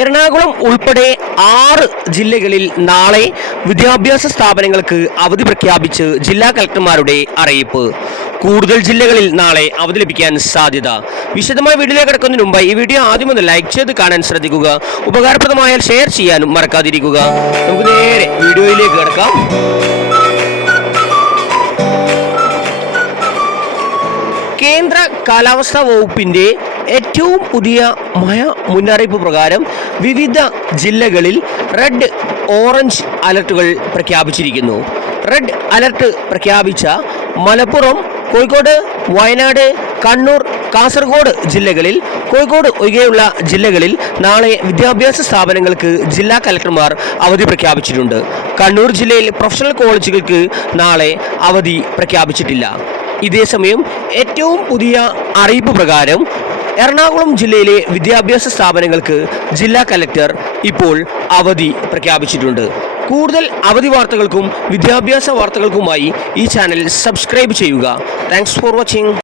എറണാകുളം ഉൾപ്പെടെ ആറ് ജില്ലകളിൽ നാളെ വിദ്യാഭ്യാസ സ്ഥാപനങ്ങൾക്ക് അവധി പ്രഖ്യാപിച്ച് ജില്ലാ കളക്ടർമാരുടെ അറിയിപ്പ്. കൂടുതൽ ജില്ലകളിൽ നാളെ അവധി ലഭിക്കാൻ സാധ്യത. വിശദമായ വീഡിയോ കിടക്കുന്നതിന് മുമ്പ് ഈ വീഡിയോ ആദ്യം ഒന്ന് ലൈക്ക് ചെയ്ത് കാണാൻ ശ്രദ്ധിക്കുക. ഉപകാരപ്രദമായാൽ ഷെയർ ചെയ്യാനും മറക്കാതിരിക്കുക. നമുക്ക് നേരെ വീഡിയോയിലേക്ക് കിടക്കാം. കേന്ദ്ര കാലാവസ്ഥാ വകുപ്പിന്റെ ഏറ്റവും പുതിയ മഴ മുന്നറിയിപ്പ് പ്രകാരം വിവിധ ജില്ലകളിൽ റെഡ് ഓറഞ്ച് അലർട്ടുകൾ പ്രഖ്യാപിച്ചിരിക്കുന്നു. റെഡ് അലർട്ട് പ്രഖ്യാപിച്ച മലപ്പുറം കോഴിക്കോട് വയനാട് കണ്ണൂർ കാസർഗോഡ് ജില്ലകളിൽ കോഴിക്കോട് ഒഴികെയുള്ള ജില്ലകളിൽ നാളെ വിദ്യാഭ്യാസ സ്ഥാപനങ്ങൾക്ക് ജില്ലാ കലക്ടർമാർ അവധി പ്രഖ്യാപിച്ചിട്ടുണ്ട്. കണ്ണൂർ ജില്ലയിൽ പ്രൊഫഷണൽ കോളേജുകൾക്ക് നാളെ അവധി പ്രഖ്യാപിച്ചിട്ടില്ല. ഇതേസമയം ഏറ്റവും പുതിയ അറിയിപ്പ് പ്രകാരം എറണാകുളം ജില്ലയിലെ വിദ്യാഭ്യാസ സ്ഥാപനങ്ങൾക്ക് ജില്ലാ കലക്ടർ ഇപ്പോൾ അവധി പ്രഖ്യാപിച്ചിട്ടുണ്ട്. കൂടുതൽ അവധി വാർത്തകൾക്കും വിദ്യാഭ്യാസ വാർത്തകൾക്കുമായി ഈ ചാനൽ സബ്സ്ക്രൈബ് ചെയ്യുക. Thanks for watching